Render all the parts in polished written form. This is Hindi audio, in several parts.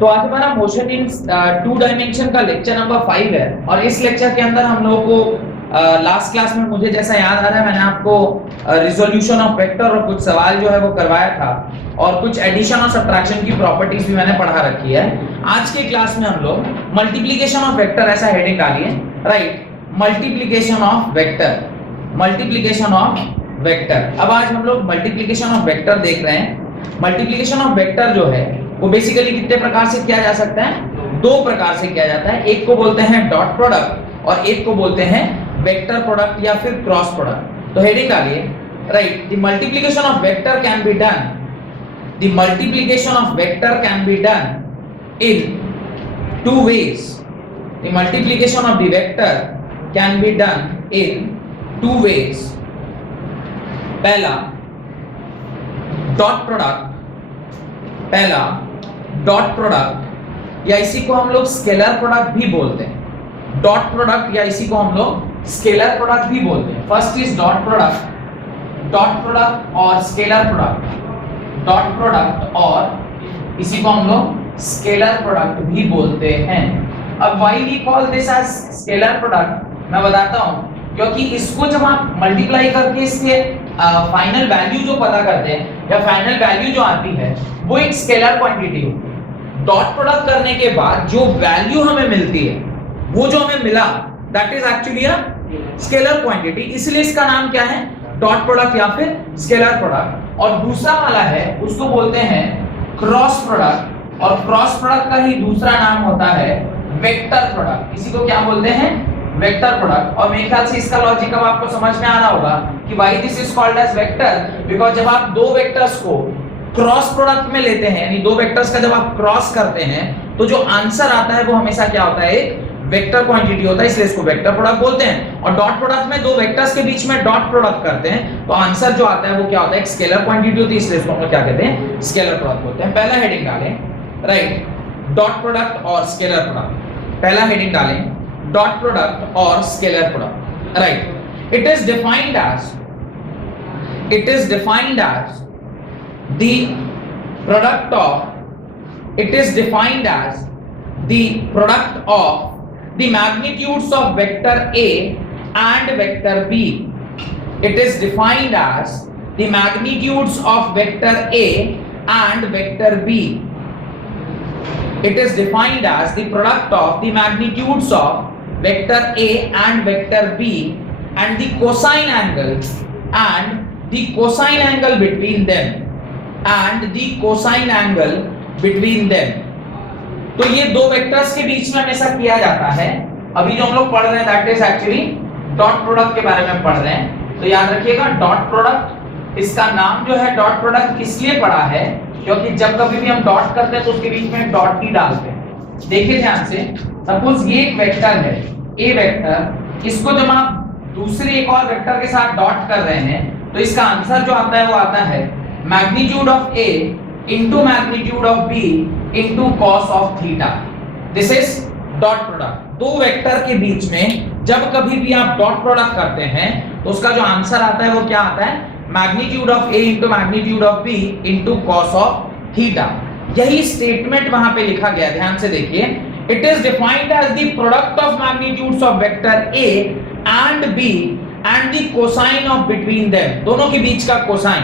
तो आज हमारा मोशन इन टू डायमेंशन का लेक्चर नंबर 5 है और इस लेक्चर के अंदर हम लोगों को लास्ट क्लास में मुझे जैसा याद आ रहा है मैंने आपको रिजोल्यूशन ऑफ वेक्टर और कुछ सवाल जो है वो करवाया था और कुछ एडिशन और सब्ट्रैक्शन की प्रॉपर्टीज भी मैंने पढ़ा रखी है। आज के क्लास में हम लोग मल्टीप्लिकेशन ऑफ वेक्टर ऐसा हेडिंग डालिए, right, multiplication of vector, multiplication of vector. अब आज हम लोग मल्टीप्लिकेशन ऑफ वेक्टर देख रहे हैं। मल्टीप्लिकेशन ऑफ वेक्टर जो है वो बेसिकली कितने प्रकार से किया जा सकता है? दो प्रकार से किया जाता है। एक को बोलते हैं डॉट प्रोडक्ट और एक को बोलते हैं वेक्टर प्रोडक्ट या फिर क्रॉस प्रोडक्ट। तो हेडिंग डालिए, right, the multiplication of vector can be done, the multiplication of vector can be done in two ways, the multiplication of the vector can be done in two ways. पहला डॉट प्रोडक्ट, पहला डॉट प्रोडक्ट या इसी को हम लोग स्केलर प्रोडक्ट भी बोलते हैं। डॉट प्रोडक्ट या इसी को हम लोग स्केलर प्रोडक्ट भी बोलते हैं। First is dot product, dot product और स्केलर प्रोडक्ट, डॉट प्रोडक्ट और इसी को हम लोग स्केलर प्रोडक्ट भी बोलते हैं। अब why we call this as scalar product मैं बताता हूं, क्योंकि इसको जब आप मल्टीप्लाई करके इसके फाइनल वैल्यू जो पता करते हैं या फाइनल वैल्यू जो आती है वो एक स्केलर क्वांटिटी होती है। डॉट प्रोडक्ट करने के बाद जो वैल्यू हमें मिलती है वो जो हमें मिला that is actually a scalar quantity, इसलिए इसका नाम क्या है? डॉट प्रोडक्ट या फिर स्केलर प्रोडक्ट। और दूसरा वाला है उसको बोलते हैं क्रॉस प्रोडक्ट और क्रॉस प्रोडक्ट का ही दूसरा नाम होता है वेक्टर प्रोडक्ट। इसी को क्या बोलते हैं? Vector product. और मेरे ख्याल से इसका लॉजिक अब आपको समझ में आ रहा होगा कि why this is called as vector, because जब आप दो वेक्टर्स को क्रॉस प्रोडक्ट में लेते हैं, यानी दो वेक्टर्स का जब आप क्रॉस करते हैं तो जो आंसर आता है वो हमेशा क्या होता है? एक वेक्टर क्वांटिटी होता है, इसलिए इसको वेक्टर प्रोडक्ट बोलते हैं। और डॉट प्रोडक्ट में दो वेक्टर्स के बीच में डॉट प्रोडक्ट करते हैं तो आंसर जो आता है वो क्या होता है? एक स्केलर क्वांटिटी होती है, इसलिए इसको हम लोग क्या कहते हैं? स्केलर प्रोडक्ट बोलते हैं। पहला हेडिंग डालें, राइट, डॉट प्रोडक्ट और स्केलर प्रोडक्ट। पहला हेडिंग डालें डॉट प्रोडक्ट और scalar product, right. It is defined as, it is defined as the product of, it is defined as the product of the magnitudes of vector A and vector B. It is defined as the magnitudes of vector A and vector B. It is defined as the product of the magnitudes of vector A and vector B and the cosine angle and the cosine angle between them and the cosine angle between them। तो ये दो वेक्टर्स के बीच में हमेशा किया जाता है। अभी जो हम लोग पढ़ रहे हैं that is actually dot product के बारे में पढ़ रहे हैं। तो याद रखिएगा डॉट प्रोडक्ट, इसका नाम जो है डॉट प्रोडक्ट इसलिए पड़ा है क्योंकि जब कभी भी हम डॉट करते हैं तो उसके बीच में डॉट ही डालते हैं। देखिए ध्यान से, सपोज ये एक वेक्टर है ए वेक्टर, इसको जब आप दूसरे एक और वेक्टर के साथ डॉट कर रहे हैं तो इसका आंसर जो आता है वो आता है magnitude of A into magnitude of B into cos of theta. This is dot product. दो वेक्टर के बीच में जब कभी भी आप डॉट प्रोडक्ट करते हैं तो उसका जो आंसर आता है वो क्या आता है? Magnitude of A into magnitude of B into cos of theta. यही स्टेटमेंट वहां पे लिखा गया, ध्यान से देखिए। It is defined as the product of magnitudes of vector A and B and the cosine of between them, दोनों के बीच का कोसाइन।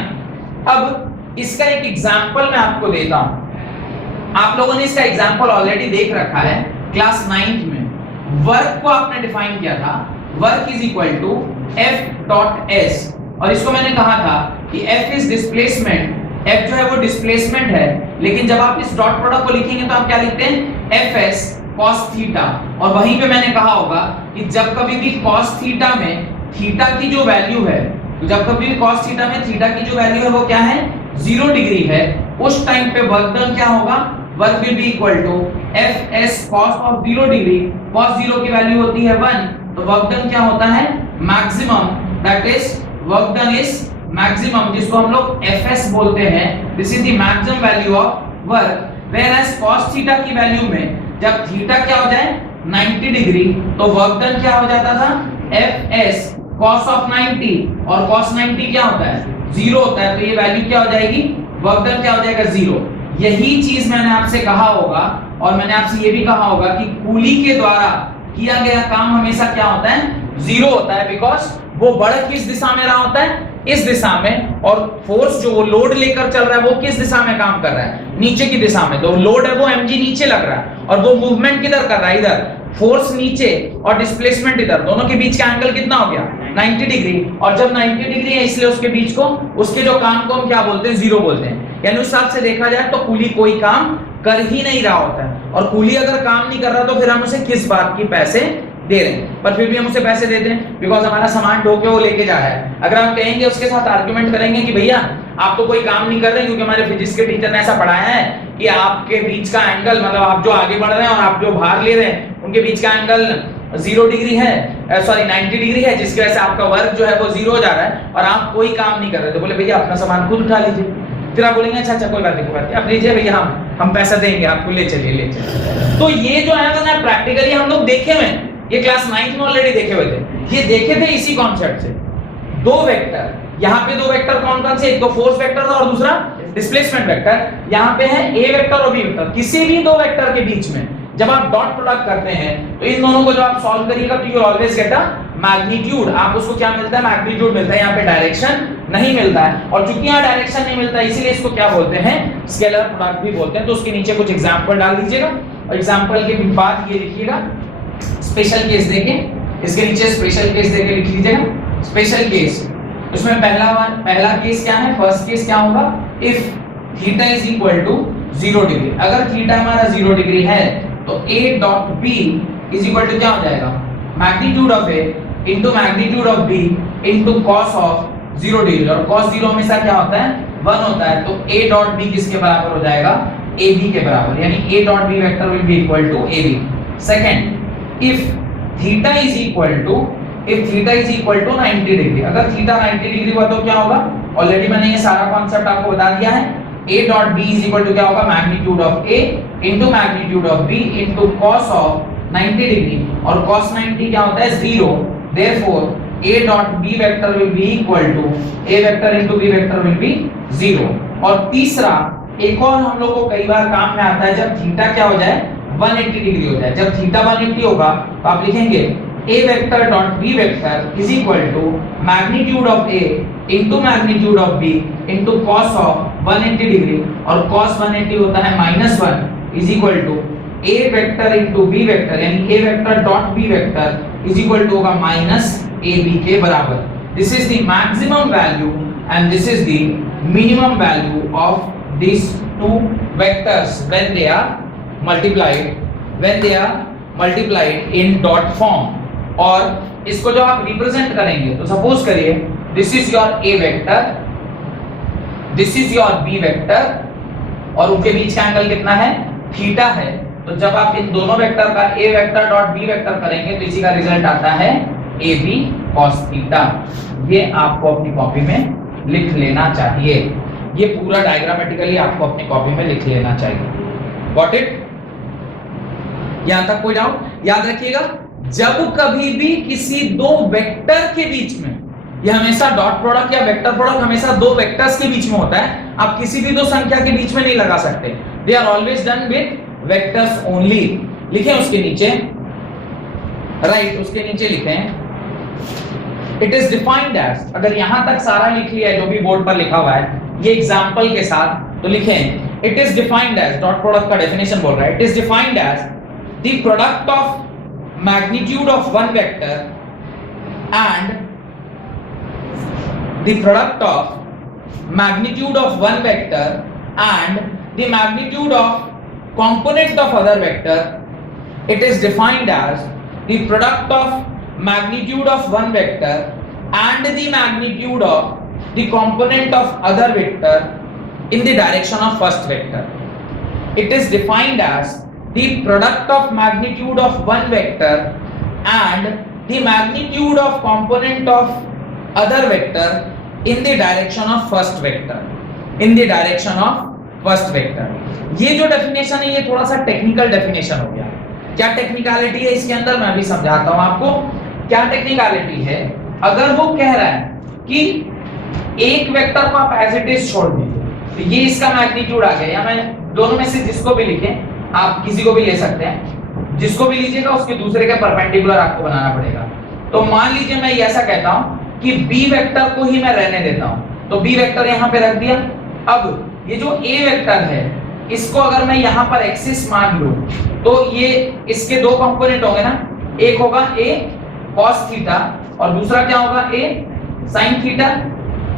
अब इसका एक एग्जांपल मैं आपको देता हूं। आप लोगों ने इसका एग्जांपल ऑलरेडी देख रखा है क्लास 9th में। वर्क को आपने डिफाइन किया था, work is equal to F dot S, और इसको मैंने कहा था कि एफ इज डिस्प्लेसमेंट, एफ जो है वो डिस्प्लेसमेंट है। लेकिन जब आप इस डॉट प्रोडक्ट को लिखेंगे तो आप क्या लिखते हैं? F S cos theta. और वहीं पे मैंने कहा होगा कि जब कभी भी कॉस थीटा में थीटा की जो वैल्यू है, तो जब कभी भी cos थीटा में थीटा की जो वैल्यू है वो क्या है? 0 डिग्री है। उस टाइम पे वर्क डन क्या होगा? Work will be equal to F S cos of 0 degree. cos 0 की वैल्यू होती है 1, तो वर्क डन क्या होता है? Maximum, that is work done is maximum, जिसको हम लोग fs बोलते हैं। This is the maximum value of work. Whereas cos theta की वैल्यू में जब थीटा क्या हो जाए? 90 डिग्री, तो वर्क डन क्या हो जाता था? fs cos ऑफ 90, और cos 90 क्या होता है? 0 होता है, तो ये वैल्यू क्या हो जाएगी? वर्क डन क्या हो जाएगा? 0। यही चीज मैंने आपसे कहा होगा और मैंने आपसे ये भी कहा होगा कि कूली के द्वारा किया गया काम हमेशा क्या होता है, जीरो होता है, बिकॉज वो बढ़ किस दिशा में रहा होता है, इस दिशा में, और फोर्स जो वो लोड लेकर चल रहा है वो किस दिशा में काम कर रहा है, नीचे की दिशा में। तो लोड है वो mg नीचे लग रहा है और वो मूवमेंट किधर कर रहा है, इधर। फोर्स नीचे और डिस्प्लेसमेंट इधर, दोनों के बीच का एंगल कितना हो गया, 90 डिग्री। और जब 90 डिग्री है इसलिए उसके बीच को, उसके जो काम को हम क्या बोलते हैं, जीरो बोलते हैं। यानी उस हिसाब से देखा जाए तो कूली कोई काम कर ही नहीं रहा होता है, और कूली अगर काम नहीं कर रहा तो फिर हम उसे किस बात की पैसे दे रहे हैं, पर फिर भी हम उसे पैसे देते हैं बिकॉज हमारा सामान ढो के वो लेके जा रहा है। अगर आप कहेंगे उसके साथ आर्गुमेंट करेंगे कि भैया आप तो कोई काम नहीं कर रहे क्योंकि हमारे फिजिक्स के टीचर ने ऐसा पढ़ाया है कि आपके बीच का एंगल, मतलब आप जो आगे बढ़ रहे हैं और आप जो भार ले रहे हैं उनके बीच का एंगल 0 डिग्री है, सॉरी 90 डिग्री है, जिसकी वजह से आपका वर्क जो है वो जीरो हो जा रहा है और आप कोई काम नहीं कर रहे। तो बोले भैया अपना सामान खुद उठा लीजिए। फिर आप बोलेंगे अच्छा कोई बात नहीं, आप लीजिए भैया, हम पैसा देंगे आपको, ले चलिए। तो ये जो है ना प्रैक्टिकली हम लोग देखे हुए, ये क्लास 9th में ऑलरेडी देखे हुए थे, ये देखे थे इसी कॉन्सेप्ट से। दो वेक्टर, यहाँ पे दो वेक्टर कौन कौन से, एक तो फोर्स वेक्टर था और दूसरा डिस्प्लेसमेंट वेक्टर। यहाँ पे है ए वेक्टर और बी वेक्टर। किसी भी दो वेक्टर के बीच में जब आप डॉट प्रोडक्ट करते हैं तो इन दोनों को जब आप सॉल्व करिएगा तो you always get a magnitude. आप उसको क्या मिलता है, मैग्नीट्यूड मिलता है। यहाँ पे डायरेक्शन नहीं मिलता है, और चूंकि यहाँ डायरेक्शन नहीं मिलता है इसीलिए इसको क्या बोलते हैं, स्केलर प्रोडक्ट भी बोलते हैं। तो उसके नीचे कुछ एग्जांपल डाल दीजिएगा और एग्जांपल के बाद ये लिखिएगा स्पेशल केस देके, इसके नीचे स्पेशल केस देके लिख लीजिएगा स्पेशल केस। उसमें पहला केस क्या है, फर्स्ट केस क्या होगा, if theta is equal to 0 degree. अगर थीटा हमारा 0 डिग्री है तो a dot b is equal to क्या हो जाएगा, magnitude of a into magnitude of b into cos of 0 degree, और cos 0 हमेशा क्या होता है, 1 होता है। तो a डॉट b किसके बराबर हो जाएगा, ab के बराबर, यानी a dot b vector will be equal to ab। Second, if theta is equal to 90 degree, अगर थीटा 90 डिग्री हुआ तो क्या होगा, ऑलरेडी मैंने ये सारा कॉन्सेप्ट आपको बता दिया है। a dot b is equal to क्या होगा, magnitude of a into magnitude of b into cos of 90 degree, और cos 90 क्या होता है, 0। Therefore a dot b vector will be equal to a vector into b vector will be 0। और तीसरा, एक और हम लोग को कई बार काम में आता है, जब थीटा क्या हो जाए, 180 डिग्री हो जाए। जब थीटा 180 होगा तो आप लिखेंगे a vector dot b vector is equal to magnitude of a into magnitude of b into cos of 180 degree, और cos 180 होता है -1 is equal to a vector into b vector, यानी a vector dot b vector is equal to होगा -ab के बराबर। This is the maximum value and this is the minimum value of these two vectors when they are multiplied in dot form। और इसको जो आप रिप्रेजेंट करेंगे तो सपोज करिए this is your a vector, this is your b vector, और उनके बीच का एंगल कितना है, थीटा है। तो जब आप इन दोनों वेक्टर का a vector dot b vector करेंगे तो इसी का रिजल्ट आता है ab cos थीटा। ये आपको अपनी कॉपी में लिख लेना चाहिए, ये पूरा डायग्रामेटिकली आपको अपनी कॉपी में लिख लेना चाहिए। Got it? यहां तक कोई डाउट? याद रखिएगा, जब कभी भी किसी दो वेक्टर के बीच में, ये हमेशा डॉट प्रोडक्ट या वेक्टर प्रोडक्ट हमेशा दो वेक्टर्स के बीच में होता है, आप किसी भी दो संख्या के बीच में नहीं लगा सकते। They are always done with vectors only. लिखें उसके नीचे, राइट, उसके नीचे लिखें इट इज डिफाइंड एज, अगर यहां तक सारा लिख लिया है जो भी बोर्ड पर लिखा हुआ है ये एग्जांपल के साथ, तो लिखें it is defined as, dot product का डेफिनेशन बोल रहा है, it is defined as the product of magnitude of one vector and the product of magnitude of one vector and the magnitude of component of other vector. It is defined as the product of magnitude of one vector and the magnitude of the component of other vector in the direction of first vector. It is defined as the product of magnitude of one vector and the magnitude of component of other vector in the direction of first vector. In the direction of first vector. ये जो डेफिनेशन है ये थोड़ा सा टेक्निकल डेफिनेशन हो गया। क्या टेक्निकलिटी है इसके अंदर मैं भी समझाता हूं आपको। क्या टेक्निकलिटी है, अगर वो कह रहा है कि एक वेक्टर को आप एज इट इज छोड़ दीजिए, तो ये इसका मैग्नीट्यूड आ गया, या मैं दोनों में से जिसको भी लिखें, आप किसी को भी ले सकते हैं, जिसको भी लीजिएगा उसके दूसरे के परपेंडिकुलर आपको बनाना पड़ेगा। तो मान लीजिए मैं ऐसा कहता हूं कि बी वेक्टर को ही मैं रहने देता हूं, तो बी वेक्टर यहां पे रख दिया। अब ये जो ए वेक्टर है इसको अगर मैं यहां पर एक्सिस मान लूं तो ये इसके दो कंपोनेंट होंगे ना, एक होगा ए cos थीटा और दूसरा क्या होगा ए sin थीटा।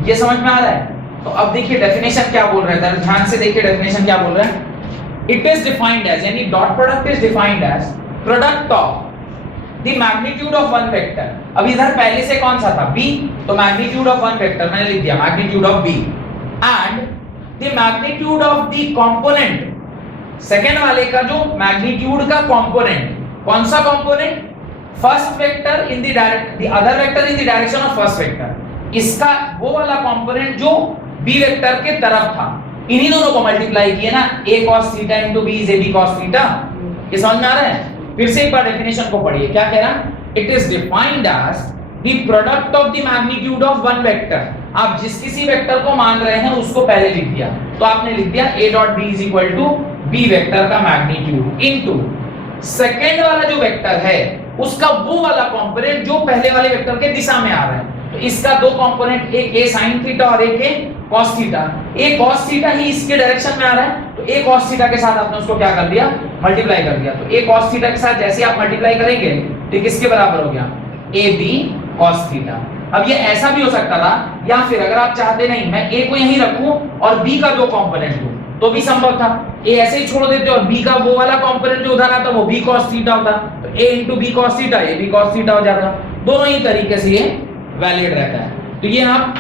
ये समझ में आ रहा है? तो अब देखिए डेफिनेशन क्या बोल रहा है, जरा ध्यान से देखिए डेफिनेशन क्या बोल रहा है। इट इज डिफाइंड एज, यानी dot product is defined as product of the magnitude of one vector. अब इधर पहले से कौन सा था b, तो मैग्नीट्यूड ऑफ वन वेक्टर मैंने लिख दिया magnitude of b and the magnitude of the component, second वाले का जो मैग्नीट्यूड का कंपोनेंट, कौन सा component, first vector in the direct the other vector in the direction of first vector, इसका वो वाला कंपोनेंट जो b वेक्टर के तरफ था, इन्हीं दोनों को मल्टीप्लाई किए ना, a cos theta into b is ab cos theta. ये समझ में आ रहा है? फिर से एक बार डेफिनेशन को पढ़िए, क्या कह रहा? It is defined as the product of the magnitude of one vector. आप जिस किसी वेक्टर को मान रहे हैं उसको पहले लिख दिया, तो आपने लिख दिया a dot b is equal to b vector का मैग्नीट्यूड इनटू सेकंड वाला जो वेक्टर है उसका वो वाला कंपोनेंट जो पहले वाले वेक्टर के दिशा में आ रहा है। तो इसका दो कंपोनेंट, एक a sin थीटा और एक a cos theta. a cos theta ही इसके डायरेक्शन में आ रहा है, तो a cos थीटा के साथ आपने उसको क्या कर दिया, मल्टीप्लाई कर दिया। तो a cos थीटा के साथ जैसे आप मल्टीप्लाई करेंगे तो किसके बराबर हो गया, ab cos थीटा। अब ये ऐसा भी हो सकता था, या फिर अगर आप चाहते नहीं मैं a को यहीं रखूं और b का दो कंपोनेंट दूं तो भी संभव था। a ऐसे ही छोड़ देते और b का वो वाला कंपोनेंट जो उधर आता वो b cos थीटा होता, तो a into b cos theta ये b cos थीटा हो जाता। दोनों ही तरीके से ये वैलिड रहता है। तो ये आप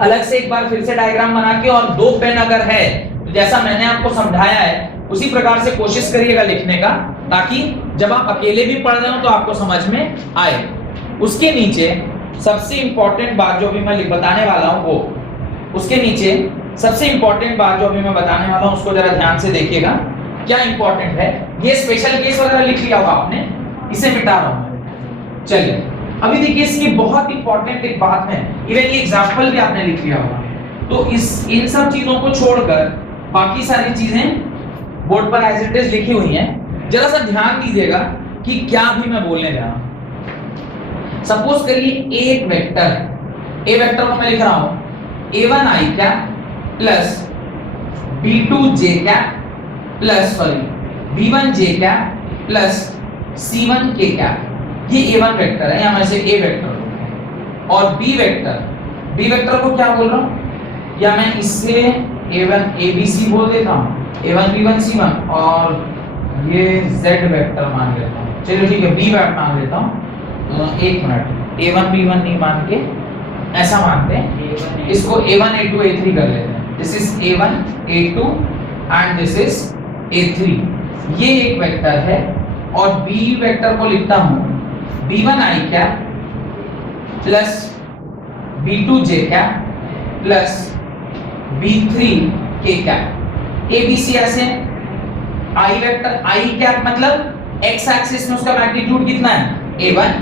अलग से एक बार फिर से डायग्राम बना के, और दो पेन अगर है तो जैसा मैंने आपको समझाया है उसी प्रकार से कोशिश करिएगा लिखने का, ताकि जब आप अकेले भी पढ़ रहे हो तो आपको समझ में आए। उसके नीचे सबसे इंपॉर्टेंट बात जो अभी मैं बताने वाला हूं वो, उसके नीचे सबसे इंपॉर्टेंट बात जो अभी मैं बताने वाला हूं उसको जरा ध्यान से देखिएगा क्या इंपॉर्टेंट है। ये स्पेशल केस वगैरह लिख लिया होगा आपने, इसे मिटा रहा हूं। चलिए अभी देखिए इसकी बहुत इंपॉर्टेंट एक बात है, इवन ये एग्जांपल भी आपने लिख लिया होगा। तो इन सब चीजों को छोड़कर बाकी सारी चीजें बोर्ड पर एज इट इज लिखी हुई हैं, जरा सा ध्यान दीजिएगा कि क्या भी मैं बोलने जा रहा हूं। सपोज करिए एक वेक्टर, ए वेक्टर को मैं लिख रहा हूं a1 i cap plus b2 j cap plus b1 j cap plus c1 k cap. ये a1 वेक्टर है, यहां में से a वेक्टर, और b वेक्टर को क्या बोल रहा हूं, या मैं इससे a1 abc बोल देता हूं, a1 b1 c1, और ये z वेक्टर मान लेता हूं। चलिए ठीक है, b वेक्टर मान लेता हूं। एक मिनट, a1 b1 नहीं मान के ऐसा मानते हैं, इसको a1 a2 a3 कर लेते हैं। This is a1 a2 and this is a3। ये एक वेक्टर है, और b वेक्टर को लिखता हूं b1 i cap plus b2 j cap plus b3 k cap. abc ऐसे i वेक्टर, i कैप मतलब x एक्सिस में उसका मैग्नीट्यूड कितना है a1,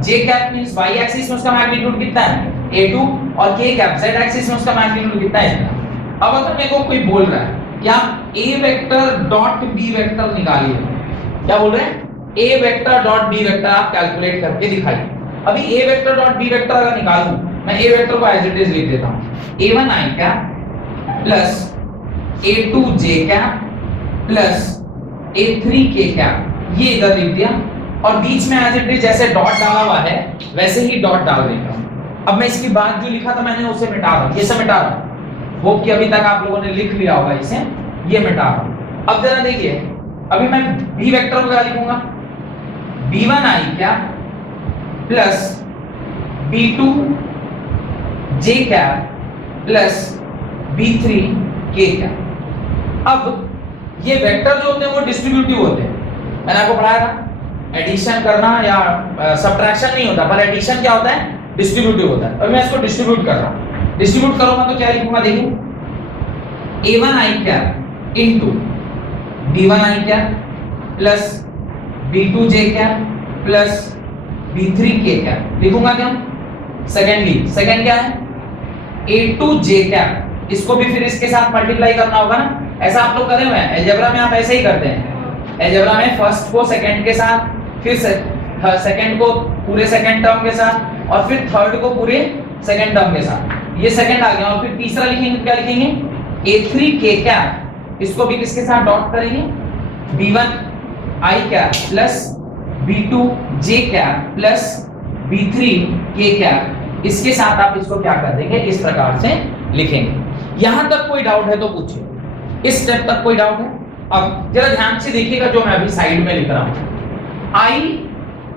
j cap means y axis में उसका मैग्नीट्यूड कितना है a2, और k कैप z एक्सिस में उसका मैग्नीट्यूड कितना है इतना। अब अगर मेरे को कोई बोल रहा है कि आप a vector dot b vector निकालिए, क्या बोल रहे हैं, a vector dot b vector आप कैलकुलेट करके दिखाइए। अभी a vector dot b vector अगर निकालूं, मैं a वेक्टर को एज इट इज लिख देता हूं a1 i cap plus a2 j cap plus a3 k cap, ये इधर लिख दिया, और बीच में एज इट इज जैसे डॉट डाला हुआ है वैसे ही डॉट डाल देता हूं। अब मैं इसकी बात जो लिखा था मैंने उसे मिटा रहा हूं, ये सब मिटा रहा हूं, वो कि अभी तक आप लोगों ने लिख लिया होगा इसे, ये मिटा रहा हूं। अब जरा देखिए, अभी मैं b वेक्टर को क्या लिखूंगा, b1 i cap plus b2 j cap plus b3 k cap. अब ये वेक्टर जो होते हैं वो डिस्ट्रीब्यूटिव होते हैं, मैंने आपको पढ़ाया था। एडिशन करना या सब्ट्रैक्शन नहीं होता, पर एडिशन क्या होता है, डिस्ट्रीब्यूटिव होता है। अब मैं इसको डिस्ट्रीब्यूट कर रहा हूं, डिस्ट्रीब्यूट करूंगा तो क्या लिखूंगा, देखिए a1 i cap into b1 i cap plus b2 j cap plus b3 k cap लिखूंगा क्या। सेकंड क्या है a2 j कैप, इसको भी फिर इसके साथ मल्टीप्लाई करना होगा ना, ऐसा आप लोग करे हुए हैं अलजेब्रा में, आप ऐसे ही करते हैं अलजेब्रा में, फर्स्ट को सेकंड के साथ, फिर सेकंड को पूरे सेकंड टर्म के साथ, और फिर थर्ड को पूरे सेकंड टर्म के साथ। ये सेकंड आ गया, और फिर तीसरा लिखेंगे, क्या लिखेंगे, A3 K कैप, इसको भी किसके साथ डॉट करेंगे, B1 I cap plus B2 J cap plus B3 K cap, इसके साथ आप इसको क्या कर देंगे, इस प्रकार से लिखेंगे। यहां तक कोई डाउट है तो पूछिए, इस स्टेप तक कोई डाउट है? अब जरा ध्यान से देखिएगा जो मैं अभी साइड में लिख रहा हूं, I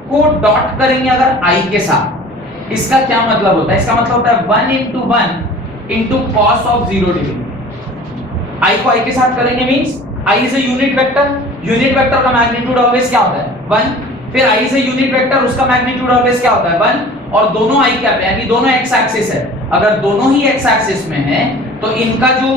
को डॉट करेंगे अगर I के साथ, इसका क्या मतलब होता है, इसका मतलब होता है 1 into 1 into cos of 0 degree. I को I के साथ करेंगे means I is a unit vector, unit vector का मैग्नीट्यूड ऑलवेज क्या होता है 1, फिर I is a unit vector, उसका मैग्नीट्यूड ऑलवेज क्या होता है 1, और दोनों I क्या है, यानी दोनों x एक्सिस है, अगर दोनों ही x एक्सिस में है तो इनका जो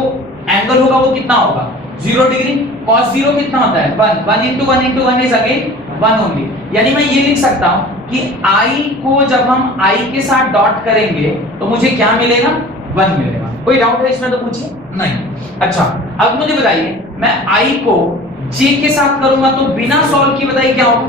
एंगल होगा वो कितना होगा 0 डिग्री, cos 0 कितना होता है 1, 1 into 1 into 1 is again 1 only. यानी मैं ये लिख सकता हूं कि I को जब हम I के साथ डॉट करेंगे तो मुझे क्या मिलेगा 1 मिलेगा। कोई डाउट है इसमें तो पूछिए, नहीं। अच्छा अब मुझे बताइए, मैं I को J के साथ करूंगा तो बिना सॉल्व की बताइए क्या होगा,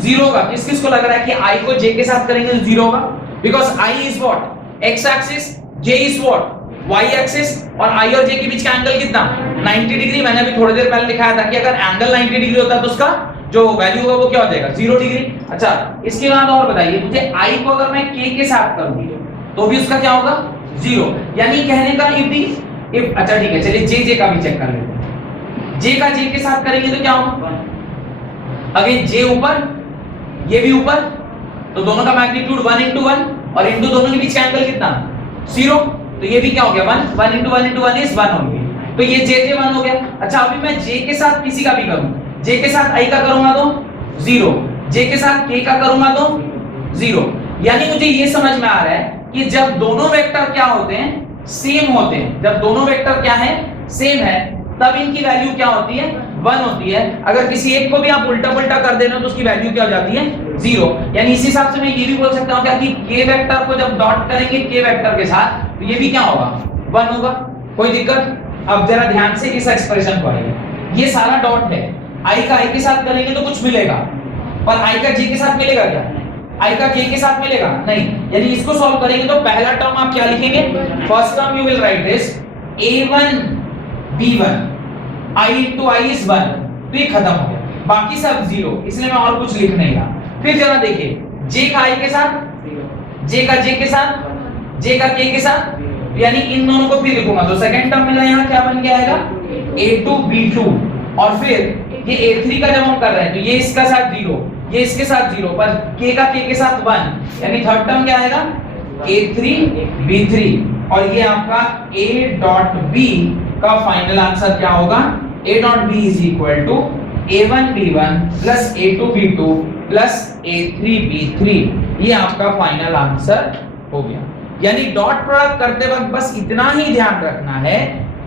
0 होगा। किस किस को लग रहा है कि I को J के साथ करेंगे तो 0 होगा, because I is what x axis, J is what y axis, और I और J के बीच का एंगल कितना 90 डिग्री। मैंने अभी थोड़ी देर पहले लिखाया था कि अगर एंगल 90 डिग्री होता है तो उसका जो वैल्यू होगा वो क्या हो जाएगा 0 डिग्री। अच्छा इसके बाद और बताइए मुझे I को अगर मैं K के साथ करूं तो भी उसका क्या होगा 0, यानी कहने का इफ अच्छा ठीक है, चलिए J का भी चेक कर लेते हैं। J का J के साथ करेंगे तो क्या होगा, अगेन J ऊपर ये भी ऊपर, तो दोनों का मैग्नीट्यूड 1 into 1, और इंटू दोनों के बीच का एंगल कितना 0, तो ये भी क्या हो गया 1, 1 into 1 into 1 इज 1 हो गया, तो ये J 1 हो गया। अच्छा अभी मैं J के साथ किसी का भी करूं, J के साथ I का करूंगा तो 0, J के साथ K का करूंगा तो 0, यानी मुझे ये समझ में आ रहा है कि जब दोनों वेक्टर क्या होते हैं सेम होते हैं, जब दोनों वेक्टर क्या है सेम है, तब इनकी वैल्यू क्या होती है 1 होती है। अगर किसी एक को भी आप उल्टा पुल्टा कर देना तो उसकी वैल्यू क्या हो जाती है 0। यानी इस हिसाब से मैं ये भी बोल सकता हूं क्या कि K वेक्टर को जब डॉट करेंगे K वेक्टर के साथ तो ये भी क्या होगा 1 होगा। कोई दिक्कत? अब जरा ध्यान से इस एक्सप्रेशन को आइए, ये सारा डॉट है, I का I के साथ करेंगे तो कुछ मिलेगा, पर I का J के साथ मिलेगा क्या, I का K के साथ मिलेगा नहीं। यानी इसको सॉल्व करेंगे तो पहला टर्म आप क्या लिखेंगे, first term you will write this A1 B1 I into I is 1, तो ये खत्म हो गया, बाकी सब 0, इसलिए मैं और कुछ लिख नहीं रहा। फिर जरा देखिए J का I के साथ, J का J के साथ, J का K के साथ, यानी इन दोनों को फिर लिखूंगा तो सेकंड टर्म मेरा यहाँ क्या बन गया आएगा A2 B2, और फिर ये A3 का जब हम कर रहे हैं तो ये इसका साथ 0, ये इसके साथ 0, पर K का K के साथ 1, यानी थर्ड टर्म क्या आएगा A3 B3, और ये आपका A डॉट B का फाइनल आंसर क्या होगा, A dot B is equal to A1 B1 plus A2 B2 plus A3 B3, ये आपका फाइनल आंसर हो गया। यानी डॉट प्रोडक्ट करते वक्त बस इतना ही ध्यान रखना है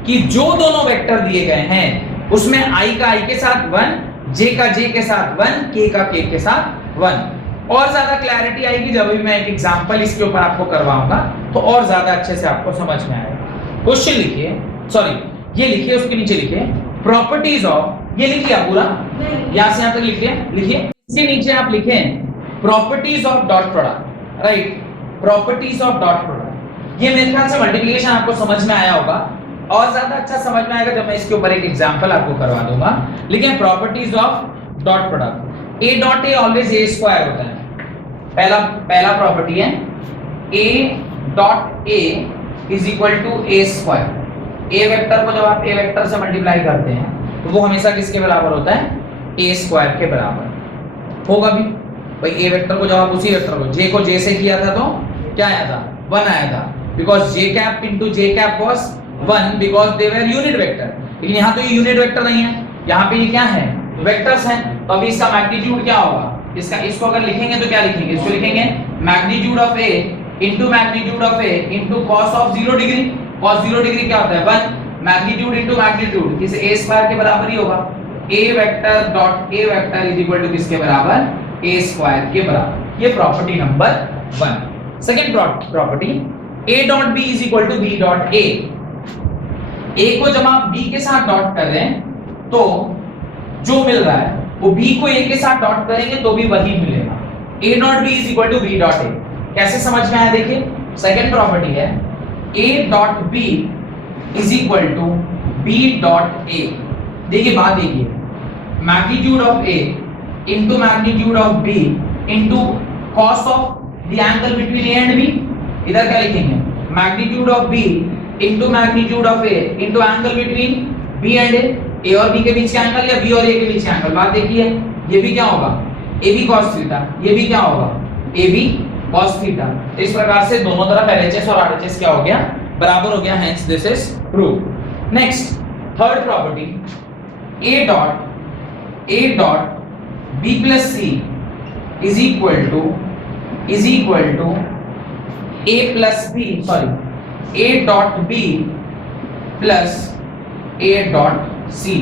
कि जो दोनों वेक्टर दिए गए हैं उसमें I का I के साथ 1, J का J के साथ 1, K का K के साथ 1। और ज्यादा क्लैरिटी आएगी जब भी मैं एक एग्जांपल इसके ऊपर आपको करवाऊंगा तो और ज्यादा अच्छे से आपको समझ में आएगा। क्वेश्चन लिखिए, सॉरी ये लिखिए, उसके नीचे लिखिए प्रॉपर्टीज ऑफ, ये लिख लिया पूरा, यहां से यहां तक लिखिए, लिखिए इसके नीचे आप लिखें properties of dot product, right, properties of dot product. ये मेरे ख्याल से मल्टीप्लिकेशन आपको समझ में आया होगा, और ज्यादा अच्छा समझ में आएगा जब मैं इसके ऊपर एक एग्जांपल आपको करवा दूंगा। लेकिन properties of dot product, A dot A always A square होता है, पहला प्रॉपर्टी है A dot A is equal to A square. A vector को जब आप A वेक्टर से मल्टीप्लाई करते हैं तो वो हमेशा किसके बराबर होता है A स्क्वायर के बराबर होगा भी। भाई A वेक्टर को जब आप उसी वेक्टर को J को J से किया था तो क्या आया था 1 आया था, because J cap into J cap was 1 because they were unit vector. लेकिन यहाँ तो ये यूनिट वेक्टर नहीं है, यहाँ पे ये क्या है वेक्टर्स हैं, तो अभी इसका मैग्नीट्यूड क्या होगा, इसका इसको अगर लिखेंगे तो क्या लिखेंगे, इसको लिखेंगे magnitude of A into magnitude of A into cos of 0 degree. cos 0 degree क्या होता है 1, मैग्नीट्यूड इनटू मैग्नीट्यूड इस A स्क्वायर के बराबर ही होगा। A vector dot A vector is equal to किसके बराबर A स्क्वायर के बराबर। ये property number 1। Second property A dot B is equal to B dot A। A को जब आप बी के साथ डॉट कर रहे हैं तो जो मिल रहा है वो बी को ए के साथ डॉट करेंगे तो भी वही मिलेगा। A dot B is equal to B dot A. कैसे समझ में आया? देखिए सेकंड प्रॉपर्टी है A dot B is equal to B dot A. देखिए बात देखिए, magnitude of A into magnitude of B into cos of the angle between A and B. इधर क्या लिखेंगे? Magnitude of B into magnitude of A into angle between B and A और बी के बीच का एंगल या बी और ए के बीच का एंगल। बात देखिए, ये भी क्या होगा? ए बी cos थीटा, ये भी क्या होगा? A B cos theta. इस प्रकार से दोनों तरफ LHS और RHS क्या हो गया? बराबर हो गया। Hence this is prove. Next third property, A dot B plus C is equal to A plus B, sorry A dot B plus A dot C,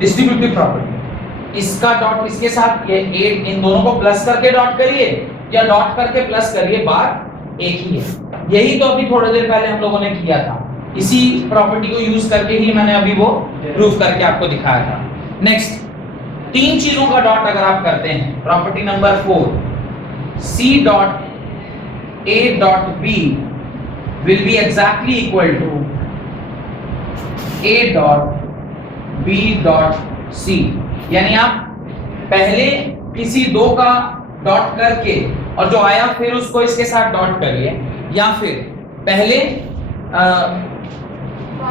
distributive property. इसका डॉट इसके साथ, ये ए, इन दोनों को प्लस करके डॉट करिए या डॉट करके प्लस करिए, बात एक ही है। यही तो अभी थोड़ी देर पहले हम लोगों ने किया था, इसी प्रॉपर्टी को यूज करके ही मैंने अभी वो प्रूफ करके आपको दिखाया था। नेक्स्ट, तीन चीजों का डॉट अगर आप करते हैं, property number 4, C dot A dot B will be exactly equal to A dot B dot C। यानी आप पहले किसी दो का डॉट करके और जो आया फिर उसको इसके साथ डॉट करिए, या फिर पहले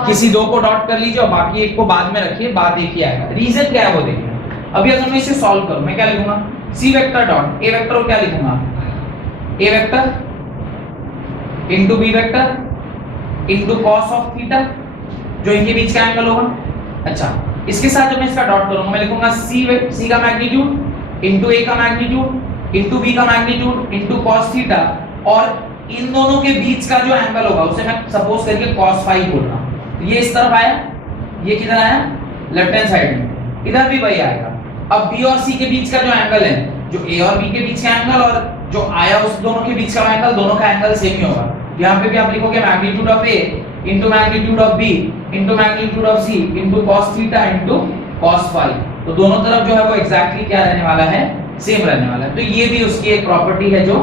किसी दो को डॉट कर लीजिए और बाकी एक को बाद में रखिए, बाद एक ही आएगा। रीजन क्या है वो देखिए। अभी अगर मैं इसे सॉल्व करूं, मैं क्या लिखूंगा? C vector dot A vector को क्या लिखूंगा? A vector into B vector into cos of theta, जो इनके बीच का एंगल होगा। अच्छा, इसके साथ जब मैं इसका डॉट करूंगा, मैं लिखूंगा सी का मैग्नीट्यूड इंटू ए का मैग्नीट्यूड इंटू बी का मैग्नीट्यूड इंटू कॉस थीटा, और इन दोनों के बीच का जो एंगल होगा उसे मैं सपोज करके कॉस फाई बोल रहा हूं। तो ये इस तरफ आया, ये किधर आया? लेफ्ट हैंड साइड में। इधर भी वही आएगा। अब बी और सी के बीच का जो एंगल है, जो ए और बी के बीच का एंगल और जो आया उस दोनों के बीच का एंगल, दोनों का एंगल सेम ही होगा। यहाँ पे भी आप लिखोगे magnitude of A into magnitude of B into magnitude of C into cos theta into cos phi. तो दोनों तरफ जो है वो एग्जैक्टली क्या रहने वाला है? सेम रहने वाला है। तो ये भी उसकी एक प्रॉपर्टी है, जो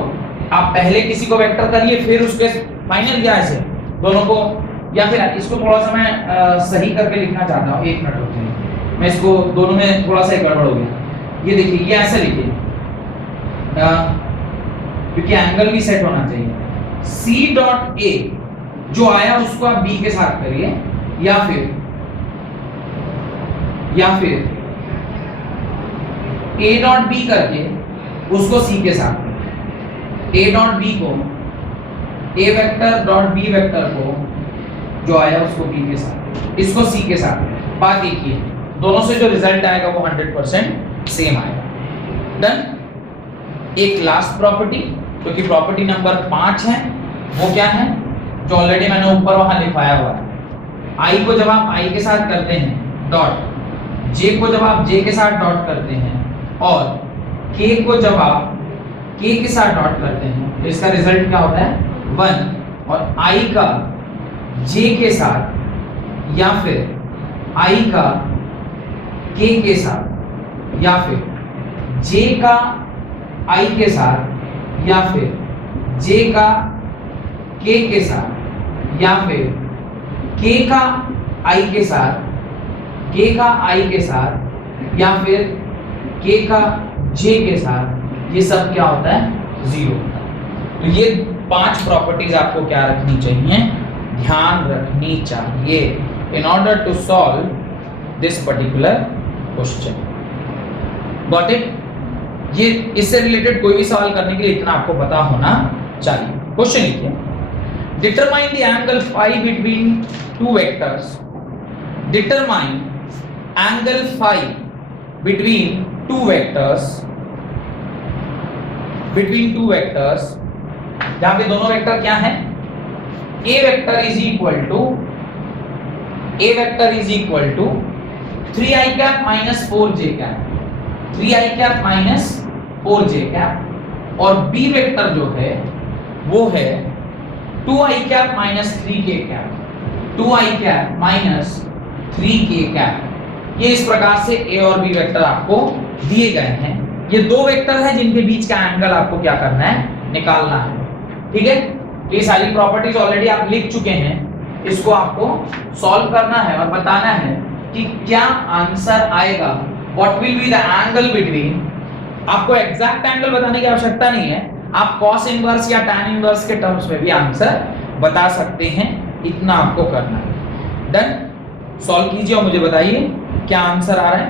आप पहले किसी को वेक्टर करिए फिर उसके फाइनल क्या ऐसे दोनों को, या फिर इसको थोड़ा सा मैं सही करके लिखना चाहता हूँ, एक मिनट रुकिए, मैं इसको दोनों में थोड़ा सा गड़बड़ हो गया। ये देखिए, ये ऐसे लिखिए क्योंकि एंगल भी सेट होना चाहिए। सी डॉट ए जो आया उसको आप बी के साथ करिए, या फिर ए डॉट बी करके उसको सी के साथ करिए। ए डॉट बी को, ए वेक्टर डॉट बी वेक्टर को जो आया उसको बी के साथ, इसको सी के साथ। बात देखिए, दोनों से जो रिजल्ट आएगा वो 100% सेम आएगा। डन। एक लास्ट प्रॉपर्टी, क्योंकि प्रॉपर्टी नंबर 5 है, वो क्या है? जो ऑलरेडी मैंने ऊपर वहां लिखवाया हुआ है। आई को जब आप आई के साथ करते हैं डॉट, जे को जब आप जे के साथ डॉट करते हैं, और के को जब आप के के साथ डॉट करते हैं, तो इसका रिजल्ट क्या होता है? 1। और आई का जे के साथ, या फिर आई का के साथ, या फिर जे का आई के साथ, या फिर जे का के साथ, या फिर के का आई के साथ, के का आई के साथ, या फिर के का जे के साथ, ये सब क्या होता है? 0 होता है। तो ये 5 प्रॉपर्टीज आपको क्या रखनी चाहिए? ध्यान रखनी चाहिए in order to solve this particular question. Got it? ये इससे रिलेटेड कोई भी सवाल करने के लिए इतना आपको पता होना चाहिए। क्वेश्चन लिखिए, determine the angle phi between two vectors. Determine angle phi between two vectors, जहां पे दोनों वेक्टर क्या है? A vector is equal to 3i cap minus 4j cap, 3i cap minus 4j cap, और बी वेक्टर जो है वो है 2i cap minus 3k cap. 2i cap minus 3k cap. ये इस प्रकार से a और b वेक्टर आपको दिए गए हैं। ये दो वेक्टर है जिनके बीच का एंगल आपको क्या करना है, निकालना है। ठीक है, ये सारी प्रॉपर्टीज ऑलरेडी आप लिख चुके हैं। इसको आपको सॉल्व करना है और बताना है कि क्या आंसर आएगा, what will be the angle between. आपको एग्जैक्ट एंगल बताने की आवश्यकता नहीं है, आप कॉस इनवर्स या टैन इनवर्स के टर्म्स में भी आंसर बता सकते हैं। इतना आपको करना है। डन, सॉल्व कीजिए और मुझे बताइए क्या आंसर आ रहा है।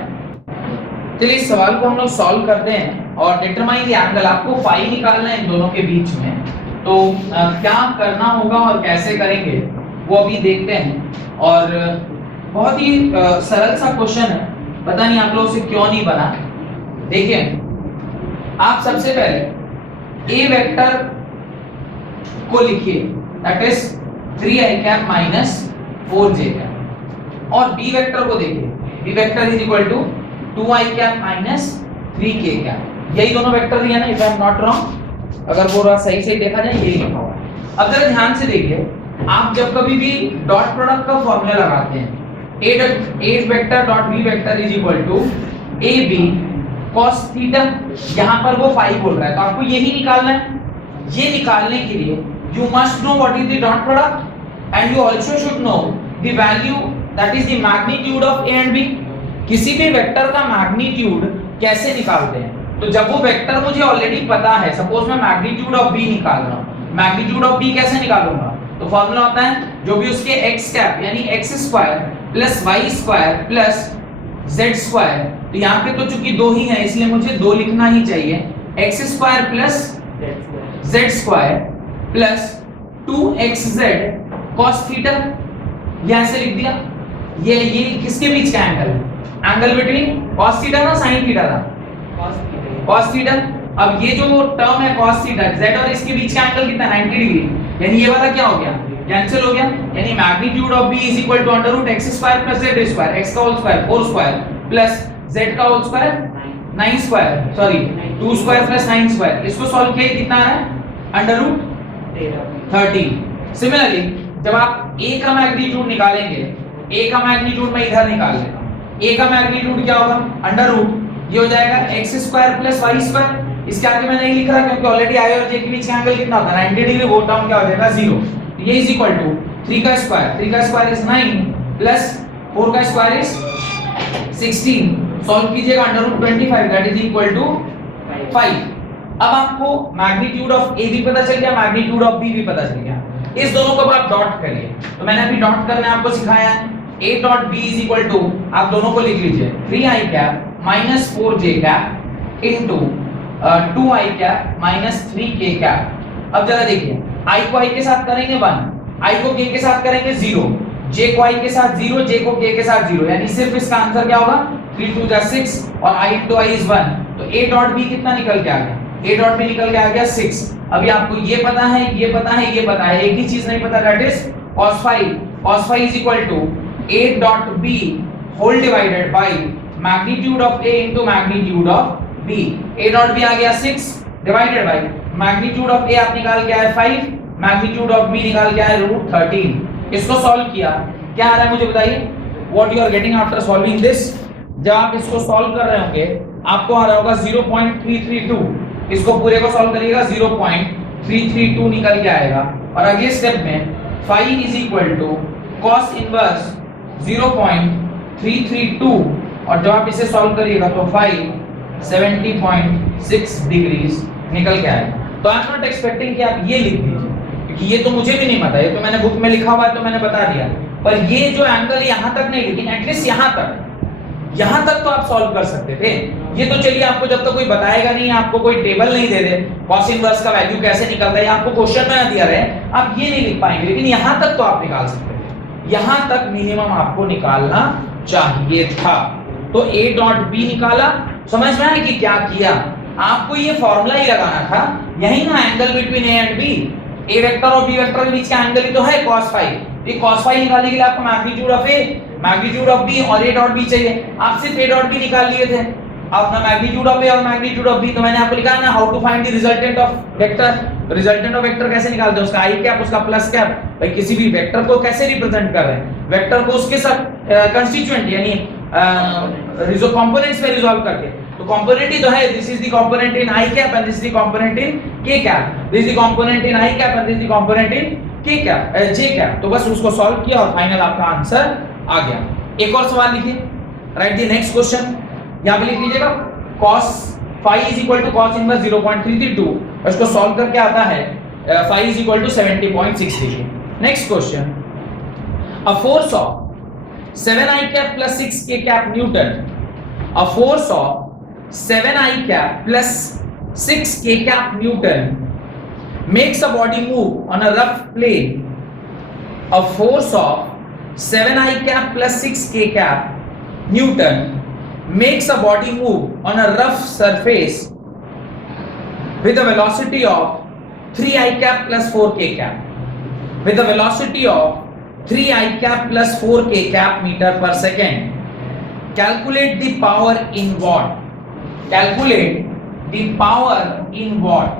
चलिए इस सवाल को हम लोग सॉल्व करते हैं और डिटरमाइन द एंगल। आपको फाई निकालना है इन दोनों के बीच में, तो क्या करना होगा और कैसे करेंगे वो अभी देखते हैं। और बहुत ही सरल सा क्वेश्चन है, पता नहीं आप लोगों से क्यों नहीं बना। देखिए, आप सबसे पहले ए वेक्टर को लिखिए, that is 3i cap minus 4j cap, और बी वेक्टर को देखिए, B vector is equal to 2i cap minus 3k cap. यही दोनों वेक्टर दिया ना, if I am not wrong, अगर पूरा सही से देखा जाए यही लिखा हुआ है। अब जरा ध्यान से देखिए, आप जब कभी भी डॉट प्रोडक्ट का फॉर्मूला लगाते हैं, a vector dot b vector is equal to ab cos theta, यहां पर वो फाई बोल रहा है तो आपको यही निकालना है। ये निकालने के लिए you must know what is the dot product and you also should know the value, that is the magnitude of a and b। किसी भी वेक्टर का मैग्नीट्यूड कैसे निकालते हैं, तो जब वो वेक्टर मुझे ऑलरेडी पता है, सपोज मैं मैग्नीट्यूड ऑफ b निकाल रहा हूं, मैग्नीट्यूड ऑफ b कैसे निकालूंगा, तो फॉर्मूला होता है जो भी उसके x कैप यानी x square plus y square plus z square, तो यहाँ पे तो चूंकि दो ही है इसलिए मुझे दो लिखना ही चाहिए, x square plus z square plus 2xz cos theta, यहां से लिख दिया। ये किसके बीच का एंगल है, एंगल बिटवीन cos थीटा ना sin थीटा था, cos थीटा। अब ये जो टर्म है cos थीटा, z और इसके बीच का एंगल कितना, 90 डिग्री, यानी ये वाला क्या हो गया, कैंसिल हो गया। यानी magnitude of b is equal to under root x square plus z square, x का whole square 4 square plus z का whole square 9 square, sorry 2 square plus 9 square. इसको सॉल्व किया कितना आ रहा है, अंडर रूट 13। सिमिलरली जब आप a का मैग्नीट्यूड निकालेंगे, a का मैग्नीट्यूड मैं इधर निकाल लेता हूं, a का मैग्नीट्यूड क्या होगा, अंडर रूट, ये हो जाएगा x square plus y square. इसके आगे मैं नहीं लिख रहा क्योंकि ऑलरेडी i और j के बीच का एंगल कितना होता है, 90 डिग्री, वो टर्म क्या हो जाएगा 0। ये इज इक्वल टू 3 का स्क्वायर इज 9 प्लस 4 का स्क्वायर इज 16। सॉल्व कीजिएगा, under root 25 that is equal to 5। अब आपको मैग्नीट्यूड ऑफ a भी पता चल गया, मैग्नीट्यूड ऑफ b भी पता चल गया। इस दोनों को आप डॉट करिए, तो मैंने अभी डॉट करना आपको सिखाया है। a dot b is equal to, आप दोनों को लिख लीजिए, 3i cap minus 4j cap into 2i cap minus 3k cap. अब जरा देखिए, i को i के साथ करेंगे 1, i को k के साथ करेंगे 0, j को i के साथ 0, j को k के साथ 0, यानी सिर्फ इसका आंसर क्या होगा, 3 2 6 और i into i is 1। तो a डॉट b कितना निकल के आ गया, a डॉट b निकल के आ गया 6। अभी आपको ये पता है, ये पता है, ये पता है, एक ही चीज नहीं पता, that is cos phi। cos phi is equal to a dot b whole divided by magnitude of a into magnitude of b। a dot b आ गया 6 divided by magnitude of a आप निकाल के आए 5, मैग्नीट्यूड ऑफ b निकाल के आए रूट 13। इसको सॉल्व किया, क्या आ रहा है मुझे बताइए, what you are getting after solving this. जब आप इसको सॉल्व कर रहे होंगे आपको आ रहा होगा 0.332, इसको पूरे को सॉल्व करिएगा 0.332 निकल के आएगा। और अगले स्टेप में phi is equal to cos inverse 0.332, और जब आप इसे सॉल्व करिएगा तो phi 70.6 डिग्रीज निकल के आएगा। तो आई एम नॉट एक्सपेक्टिंग कि आप ये लिख दीजिए क्योंकि ये तो मुझे भी नहीं पता, ये तो मैंने बुक में लिखा हुआ है तो मैंने बता दिया, पर ये जो एंगल यहाँ तक नहीं, लेकिन एटलीस्ट यहाँ तक तो आप सॉल्व कर सकते थे। ये तो चलिए, आपको जब तक कोई बताएगा नहीं, आपको कोई टेबल नहीं दे दे cos इनवर्स का वैल्यू कैसे निकलता है, आपको क्वेश्चन में ना दिया रहे, आप ये नहीं लिख पाएंगे, लेकिन यहाँ तक तो आप निकाल सकते थे। यहाँ तक मिनिमम आपको निकालना चाहिए था। तो a डॉट b निकाला, समझ में आया कि क्या किया, आपको ये फॉर्मूला ही लगाना था, यही ना angle between a and b, a vector और b वेक्टर के बीच का एंगल ही तो है cos phi। ये cos phi निकालने के लिए आपको magnitude of a, magnitude of b और a डॉट b चाहिए, आप सिर्फ a डॉट b निकाल लिए थे, अपना मैग्नीट्यूड ऑफ ए और मैग्नीट्यूड ऑफ बी, तो मैंने आपको लिखा है ना how to find the resultant of vector. Resultant of vector कैसे निकालते हैं, उसका आई कैप उसका प्लस कैप। भाई किसी भी वेक्टर को कैसे रिप्रेजेंट कर रहे हैं, वेक्टर को उसके साथ कंस्टिट्यूएंट यानी कंपोनेंट्स में रिजॉल्व करके। तो कंपोनेंट ही तो है, this is the component in I cap and this is the component in K cap, this is the component in I cap and this is the component in K cap J cap. तो बस उसको सॉल्व किया और फाइनल आपका आंसर आ गया। एक और सवाल लिखिए, राइट द नेक्स्ट क्वेश्चन। यहां पे लिख लीजिएगा cos phi is equal to cos inverse 0.332, और इसको सॉल्व करके आता है phi is equal to 70.63। Next question, a force of 7i cap plus 6k cap Newton, a force of 7i cap plus 6k cap Newton makes a body move on a rough plane. A force of 7i cap plus 6k cap Newton makes a body move on a rough surface with a velocity of 3i cap plus 4k cap, with a velocity of 3i cap plus 4k cap meter per second. Calculate the power in watt. Calculate the power in watt.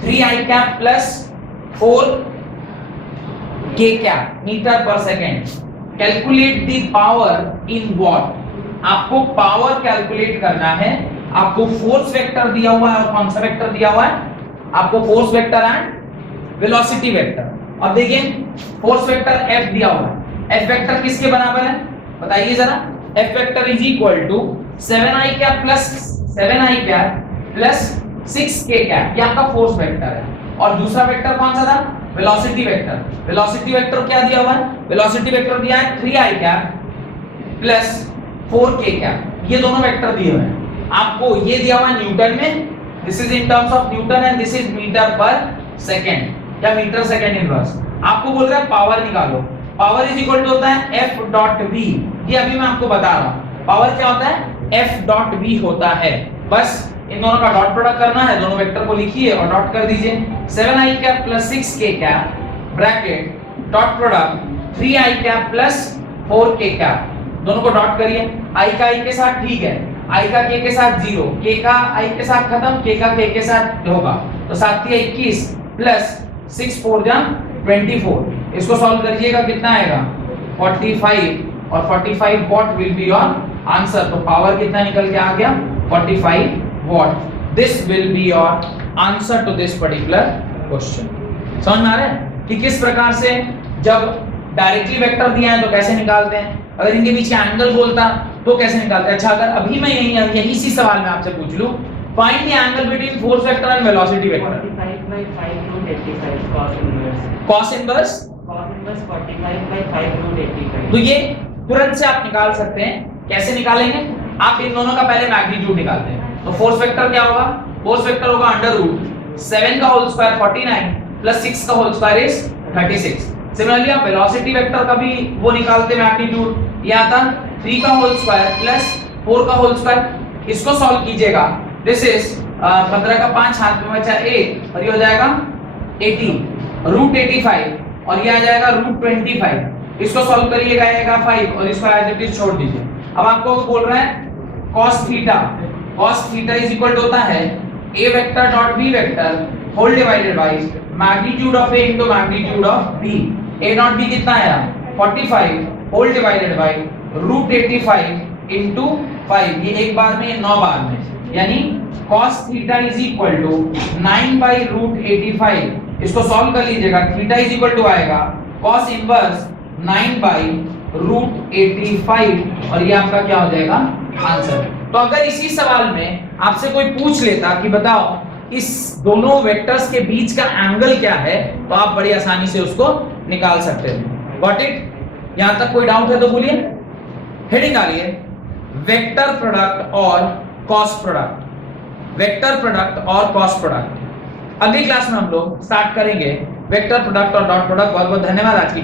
3i cap plus 4k cap meter per second. Calculate the power in watt. आपको पावर कैलकुलेट करना है। आपको फोर्स वेक्टर दिया हुआ है और कौन सा वेक्टर दिया हुआ है, आपको force vector and velocity vector. अब देखिए फोर्स वेक्टर F दिया हुआ है, F वेक्टर किसके बराबर है बताइए जरा। F vector is equal to 7i cap plus 6k cap, ये आपका फोर्स वेक्टर है। और दूसरा वेक्टर कौन सा था, वेलोसिटी वेक्टर। वेलोसिटी वेक्टर क्या दिया हुआ है, वेलोसिटी वेक्टर दिया है 3i cap plus 4k cap, ये दोनों वेक्टर दिए हुए हैं। आपको ये दिया हुआ है न्यूटन में, this is in terms of newton and this is metre per second या मीटर सेकंड इनवर्स। आपको बोल रहा है पावर निकालो। पावर इज इक्वल टू होता है F डॉट V, ये अभी मैं आपको बता रहा हूं। पावर क्या होता है, F डॉट V होता है। बस इन दोनों का डॉट प्रोडक्ट करना है, दोनों वेक्टर को लिखिए और डॉट कर दीजिए। 7i cap plus 6k cap bracket dot product 3i cap plus 4k cap, दोनों को डॉट करिए। i का i के साथ ठीक है, i का k के साथ 0, k का i के साथ खत्म, k का k के साथ होगा, तो 7 या 21 प्लस 6 4 जा 24। इसको सॉल्व करिएगा कितना आएगा 45, और 45 watt will be your answer. तो पावर कितना निकल के आ गया 45 watt. This will be your answer to this particular question. समझ में आ रहा है कि किस प्रकार से जब डायरेक्टली वेक्टर दिया है तो कैसे निकालते हैं, अगर इनके बीच का एंगल बोलता तो कैसे निकालते हैं। अच्छा अगर अभी मैं यही इसी सवाल में आपसे पूछ लूं, find the angle between force vector and velocity vector. 45/5 root 85 cos inverse. cos inverse 45/5 root 85। तो ये तुरंत से आप निकाल सकते हैं। कैसे निकालेंगे, आप इन दोनों का पहले मैग्नीट्यूड निकालते हैं। तो फोर्स वेक्टर क्या होगा, फोर्स वेक्टर होगा अंडर रूट 7 का होल स्क्वायर 49 प्लस 6 का होल स्क्वायर इज 36। सिमिलरली आप वेलोसिटी वेक्टर का भी वो निकालते हैं मैग्नीट्यूड, ये आता 3 का होल स्क्वायर प्लस 4 का होल स्क्वायर। इसको सॉल्व कीजिएगा, दिस इज 15 का 5 हाथ में बचा 1 और ये हो जाएगा 18 रूट 85 और ये आ जाएगा रूट 25। इसको सॉल्व करिएगा आएगा 5 और इसको एज इट इज छोड़ दीजिए। अब आपको बोल रहा है cos theta is equal to होता है a vector dot b vector whole divided by magnitude of a into magnitude of b। a dot b कितना आया 45 whole divided by root 85 into 5, ये एक बार में 9 बार में, यानी cos theta is equal to 9 by root 85। इसको सॉल्व कर लीजिएगा, थीटा इज इक्वल टू आएगा cos इनवर्स 9 बाय रूट 85 और ये आपका क्या हो जाएगा आंसर। तो अगर इसी सवाल में आपसे कोई पूछ लेता कि बताओ इस दोनों वेक्टर्स के बीच का एंगल क्या है, तो आप बड़ी आसानी से उसको निकाल सकते थे। Got it? यहां तक कोई डाउट है तो बोलिए। हेडिंग डालिए वेक्टर प्रोडक्ट और कॉस्ट प्रोडक्ट, वेक्टर प्रोडक्ट और कॉस्ट प्रोडक्ट। अगली क्लास में हम लोग स्टार्ट करेंगे वेक्टर प्रोडक्ट और डॉट प्रोडक्ट। बहुत बहुत धन्यवाद आज की